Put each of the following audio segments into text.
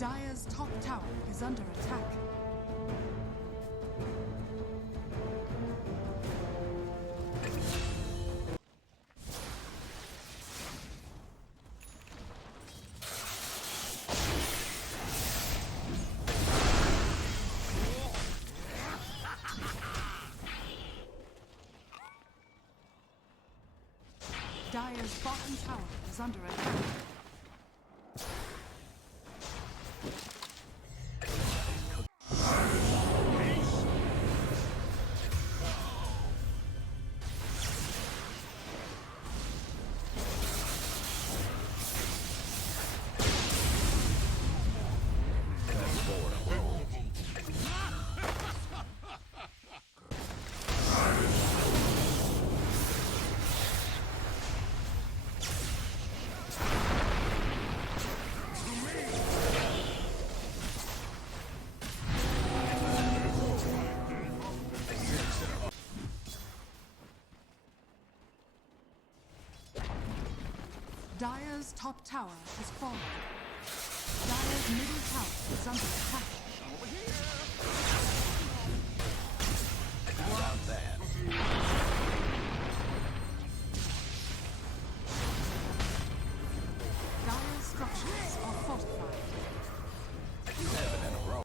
Dire's top tower is under attack. Dire's bottom tower is under attack. Dire's top tower has fallen. Dire's middle tower is under attack. How about that? Dire's structures are fortified. 7 in a row.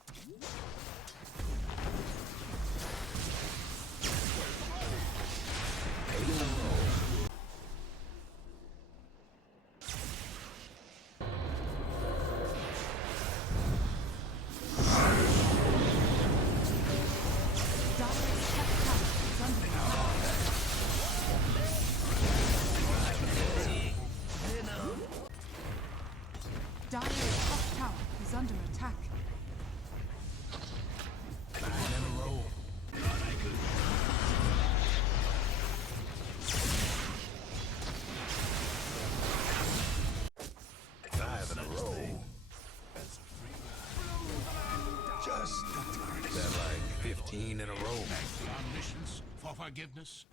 Dire's top tower is under attack. 9 in a row. Five in a row. Just is that like 15 in a row? Omniscience for forgiveness.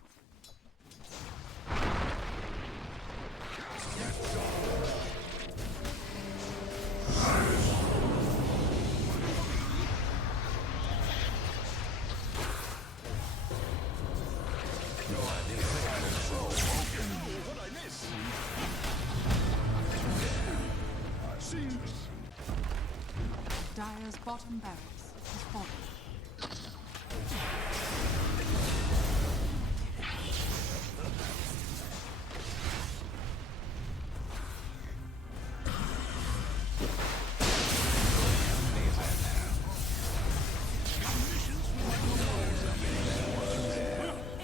No idea. What I miss? Dire's bottom barracks has fallen.